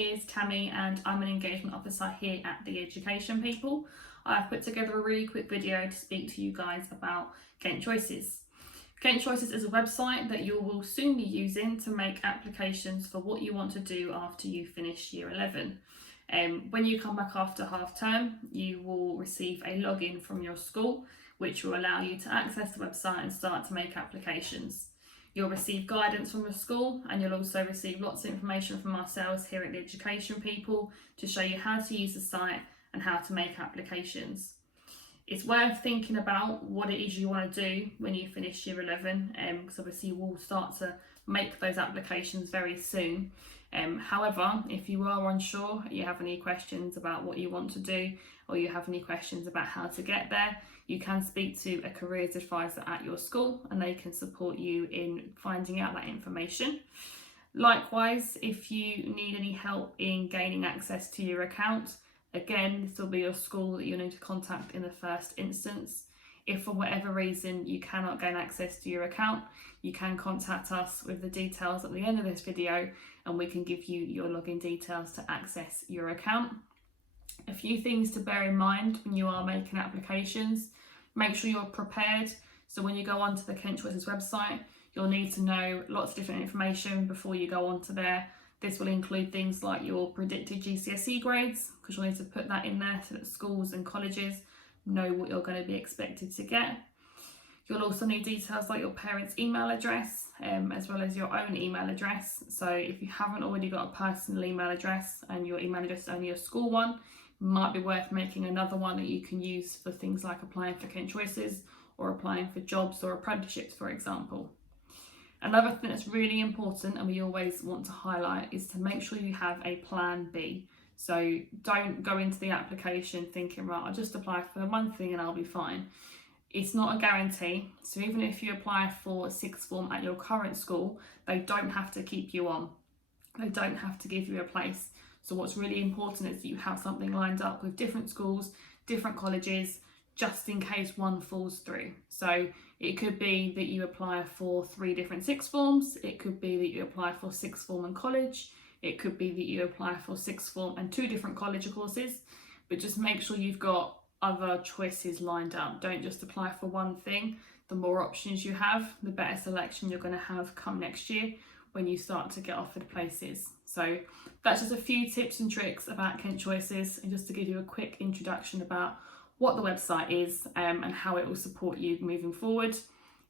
is Tammy and I'm an engagement officer here at The Education People. I've put together a really quick video to speak to you guys about KentChoices. KentChoices is a website that you will soon be using to make applications for what you want to do after you finish year 11. When you come back after half term, you will receive a login from your school, which will allow you to access the website and start to make applications. You'll receive guidance from the school, and you'll also receive lots of information from ourselves here at The Education People to show you how to use the site and how to make applications. It's worth thinking about what it is you want to do when you finish year 11, because obviously you will start to make those applications very soon. However, if you are unsure, you have any questions about what you want to do, or you have any questions about how to get there, you can speak to a careers advisor at your school and they can support you in finding out that information. Likewise, if you need any help in gaining access to your account, again, this will be your school that you'll need to contact in the first instance. If for whatever reason you cannot gain access to your account, you can contact us with the details at the end of this video and we can give you your login details to access your account. A few things to bear in mind when you are making applications. Make sure you're prepared. So when you go onto the KentChoices website, you'll need to know lots of different information before you go onto there. This will include things like your predicted GCSE grades, because you'll need to put that in there so that schools and colleges know what you're going to be expected to get. You'll also need details like your parents' email address, as well as your own email address. So if you haven't already got a personal email address and your email address is only a school one, it might be worth making another one that you can use for things like applying for KentChoices or applying for jobs or apprenticeships, for example. Another thing that's really important and we always want to highlight is to make sure you have a plan B. So don't go into the application thinking, right, I'll just apply for one thing and I'll be fine. It's not a guarantee. So even if you apply for sixth form at your current school, they don't have to keep you on. They don't have to give you a place. So what's really important is that you have something lined up with different schools, different colleges, just in case one falls through. So it could be that you apply for 3 different sixth forms. It could be that you apply for sixth form and college. It could be that you apply for sixth form and 2 different college courses, but just make sure you've got other choices lined up. Don't just apply for one thing. The more options you have, the better selection you're going to have come next year when you start to get offered places. So that's just a few tips and tricks about KentChoices, and just to give you a quick introduction about what the website is and how it will support you moving forward.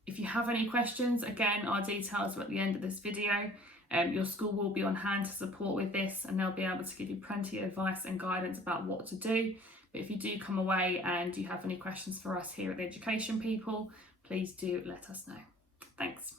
If you have any questions, again, our details are at the end of this video. Your school will be on hand to support with this and they'll be able to give you plenty of advice and guidance about what to do. But if you do come away and you have any questions for us here at The Education People, please do let us know. Thanks.